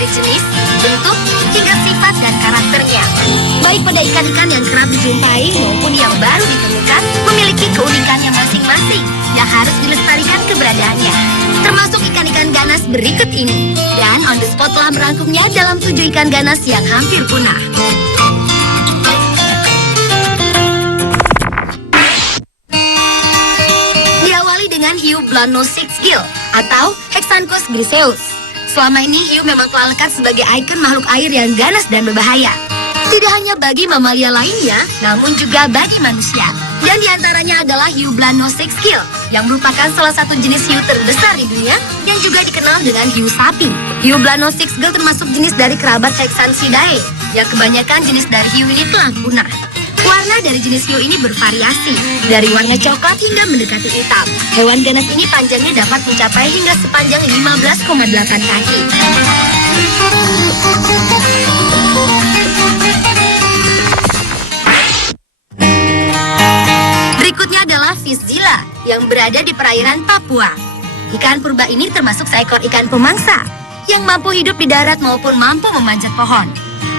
dari jenis, bentuk, hingga sifat dan karakternya. Baik pada ikan-ikan yang kerap dijumpai maupun yang baru ditemukan memiliki keunikannya masing-masing yang harus dilestarikan keberadaannya. Termasuk ikan-ikan ganas berikut ini. Dan On The Spot telah merangkumnya dalam 7 ikan ganas yang hampir punah. Diawali dengan hiu blonde nose sixgill atau Hexanthus griseus. Selama ini hiu memang telah lekat sebagai ikon makhluk air yang ganas dan berbahaya. Tidak hanya bagi mamalia lainnya, namun juga bagi manusia. Dan diantaranya adalah hiu blonde nose sixgill, yang merupakan salah satu jenis hiu terbesar di dunia, yang juga dikenal dengan hiu sapi. Hiu blonde nose sixgill termasuk jenis dari kerabat Hexanthidea, yang kebanyakan jenis dari hiu ini telah punah. Warna dari jenis hiu ini bervariasi, dari warna coklat hingga mendekati hitam. Hewan ganas ini panjangnya dapat mencapai hingga sepanjang 15,8 kaki. Berikutnya adalah Fishzilla yang berada di perairan Papua. Ikan purba ini termasuk seekor ikan pemangsa yang mampu hidup di darat maupun mampu memanjat pohon.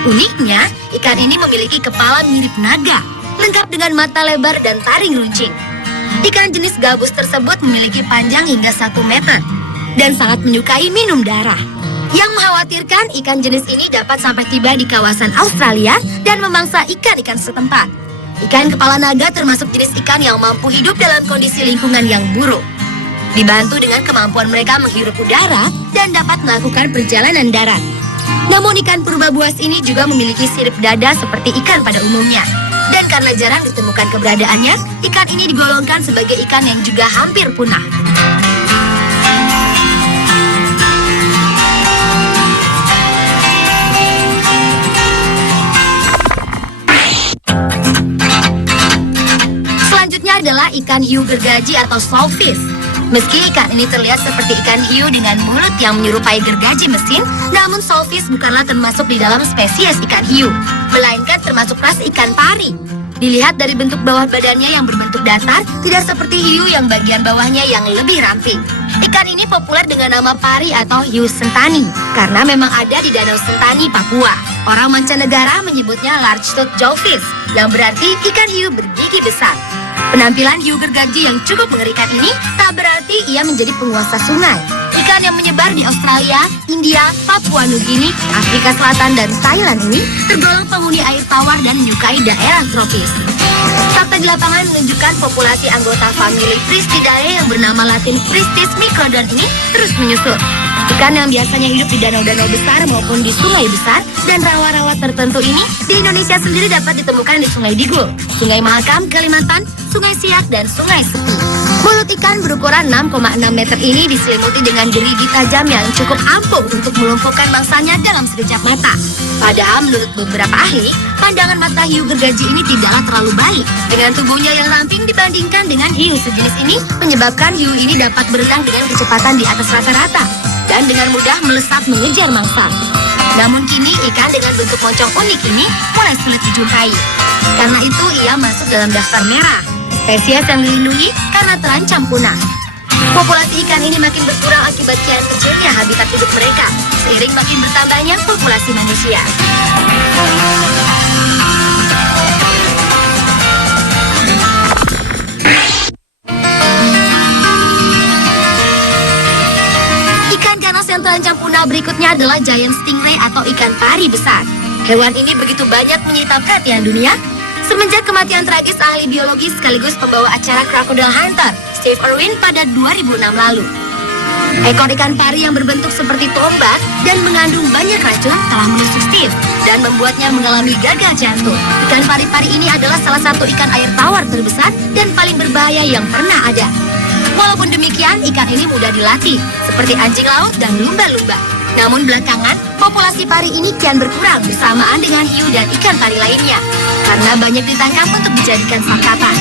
Uniknya, ikan ini memiliki kepala mirip naga, lengkap dengan mata lebar dan taring runcing. Ikan jenis gabus tersebut memiliki panjang hingga 1 meter dan sangat menyukai minum darah. Yang mengkhawatirkan, ikan jenis ini dapat sampai tiba di kawasan Australia dan memangsa ikan-ikan setempat. Ikan kepala naga termasuk jenis ikan yang mampu hidup dalam kondisi lingkungan yang buruk. Dibantu dengan kemampuan mereka menghirup udara dan dapat melakukan perjalanan darat. Namun ikan purba buas ini juga memiliki sirip dada seperti ikan pada umumnya. Dan karena jarang ditemukan keberadaannya, ikan ini digolongkan sebagai ikan yang juga hampir punah. Selanjutnya adalah ikan hiu gergaji atau saltfish. Meski ikan ini terlihat seperti ikan hiu dengan mulut yang menyerupai gergaji mesin, namun saltfish bukanlah termasuk di dalam spesies ikan hiu, melainkan termasuk ras ikan pari. Dilihat dari bentuk bawah badannya yang berbentuk datar, tidak seperti hiu yang bagian bawahnya yang lebih ramping. Ikan ini populer dengan nama pari atau hiu sentani, karena memang ada di Danau Sentani, Papua. Orang mancanegara menyebutnya large-toothed jawfish, yang berarti ikan hiu bergigi besar. Penampilan hiu gergaji yang cukup mengerikan ini tak berarti ia menjadi penguasa sungai. Ikan yang menyebar di Australia, India, Papua Nugini, Afrika Selatan, dan Thailand ini tergolong penghuni air tawar dan menyukai daerah tropis. Fakta di lapangan menunjukkan populasi anggota famili Fristidae yang bernama Latin Fristis microdon ini terus menyusut. Ikan yang biasanya hidup di danau-danau besar maupun di sungai besar dan rawa-rawa tertentu ini di Indonesia sendiri dapat ditemukan di Sungai Digul, Sungai Mahakam, Kalimantan, Sungai Siak, dan Sungai Sepi. Mulut ikan berukuran 6,6 meter ini diselimuti dengan gerigi tajam yang cukup ampuh untuk melumpuhkan mangsanya dalam sekejap mata. Padahal menurut beberapa ahli, pandangan mata hiu gergaji ini tidaklah terlalu baik. Dengan tubuhnya yang ramping dibandingkan dengan hiu sejenis ini, menyebabkan hiu ini dapat berenang dengan kecepatan di atas rata-rata dan dengan mudah melesat mengejar mangsa. Namun kini ikan dengan bentuk moncong unik ini mulai sulit dijumpai. Karena itu ia masuk dalam daftar merah, spesies yang dilindungi karena terancam punah. Populasi ikan ini makin berkurang akibat kian kecilnya habitat hidup mereka, seiring makin bertambahnya populasi manusia. Ikan ganas yang terancam punah berikutnya adalah giant stingray atau ikan pari besar. Hewan ini begitu banyak menyita perhatian dunia semenjak kematian tragis ahli biologi sekaligus pembawa acara Crocodile Hunter, Steve Irwin pada 2006 lalu. Ekor ikan pari yang berbentuk seperti tombak dan mengandung banyak racun telah menusuk Steve dan membuatnya mengalami gagal jantung. Ikan pari-pari ini adalah salah satu ikan air tawar terbesar dan paling berbahaya yang pernah ada. Walaupun demikian, ikan ini mudah dilatih, seperti anjing laut dan lumba-lumba. Namun belakangan, populasi pari ini kian berkurang bersamaan dengan hiu dan ikan pari lainnya, karena banyak ditangkap untuk dijadikan sangkapan.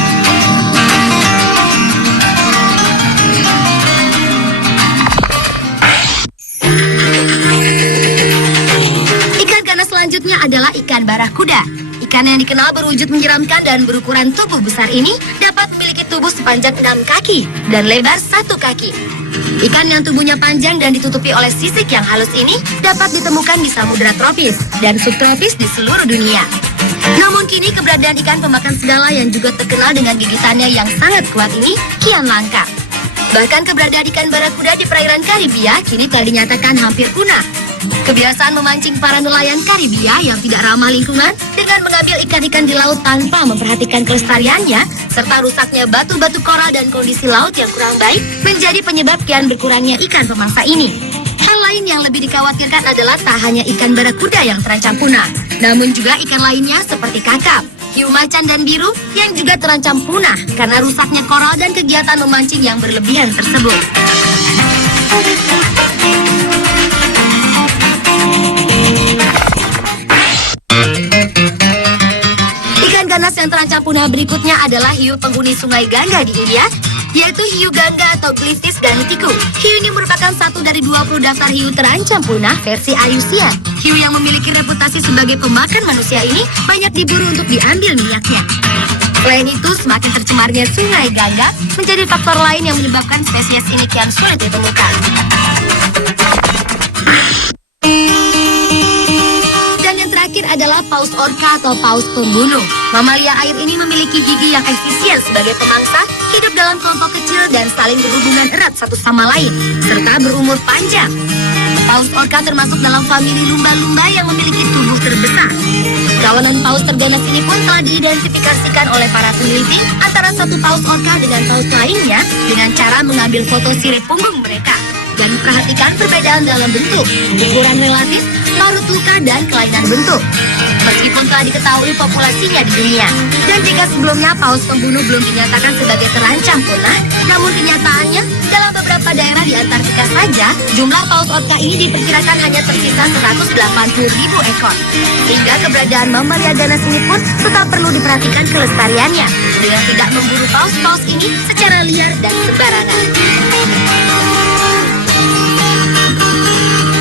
Ikan ganas selanjutnya adalah ikan barakuda. Ikan yang dikenal berwujud menyeramkan dan berukuran tubuh besar ini dapat memiliki tubuh sepanjang sepanjang 6 kaki dan lebar 1 kaki. Ikan yang tubuhnya panjang dan ditutupi oleh sisik yang halus ini dapat ditemukan di samudera tropis dan subtropis di seluruh dunia. Namun kini keberadaan ikan pemakan segala yang juga terkenal dengan gigitannya yang sangat kuat ini kian langka. Bahkan keberadaan ikan barakuda di perairan Karibia kini telah dinyatakan hampir punah. Kebiasaan memancing para nelayan Karibia yang tidak ramah lingkungan dengan mengambil ikan-ikan di laut tanpa memperhatikan kelestariannya, serta rusaknya batu-batu koral dan kondisi laut yang kurang baik menjadi penyebab kian berkurangnya ikan pemangsa ini. Hal lain yang lebih dikhawatirkan adalah tak hanya ikan barakuda yang terancam punah, namun juga ikan lainnya seperti kakap, hiu macan dan biru yang juga terancam punah karena rusaknya koral dan kegiatan memancing yang berlebihan tersebut. Ikan ganas yang terancam punah berikutnya adalah hiu penghuni sungai Gangga di India, yaitu hiu Gangga atau Glyphis gangetico. Hiu ini merupakan satu dari 20 daftar hiu terancam punah versi IUCN. Hiu yang memiliki reputasi sebagai pemakan manusia ini banyak diburu untuk diambil minyaknya. Selain itu, semakin tercemarnya sungai Gangga menjadi faktor lain yang menyebabkan spesies ini kian sulit ditemukan. Dan yang terakhir adalah paus orca atau paus pembunuh. Mamalia air ini memiliki gigi yang efisien sebagai pemangsa, hidup dalam kelompok kecil dan saling berhubungan erat satu sama lain, serta berumur panjang. Paus orca termasuk dalam famili lumba-lumba yang memiliki tubuh terbesar. Kawanan paus terganas ini pun telah diidentifikasikan oleh para peneliti antara satu paus orca dengan paus lainnya dengan cara mengambil foto sirip punggung mereka. Dan perhatikan perbedaan dalam bentuk, ukuran relatif, larut luka, dan kelainan bentuk. Meskipun telah diketahui populasinya di dunia. Dan jika sebelumnya paus pembunuh belum dinyatakan sebagai terancam punah, namun kenyataannya dalam beberapa daerah di Antartika saja, jumlah paus orca ini diperkirakan hanya tersisa 180.000 ekor. Sehingga keberadaan mamalia ganas ini pun tetap perlu diperhatikan kelestariannya, dengan tidak memburu paus-paus ini secara liar dan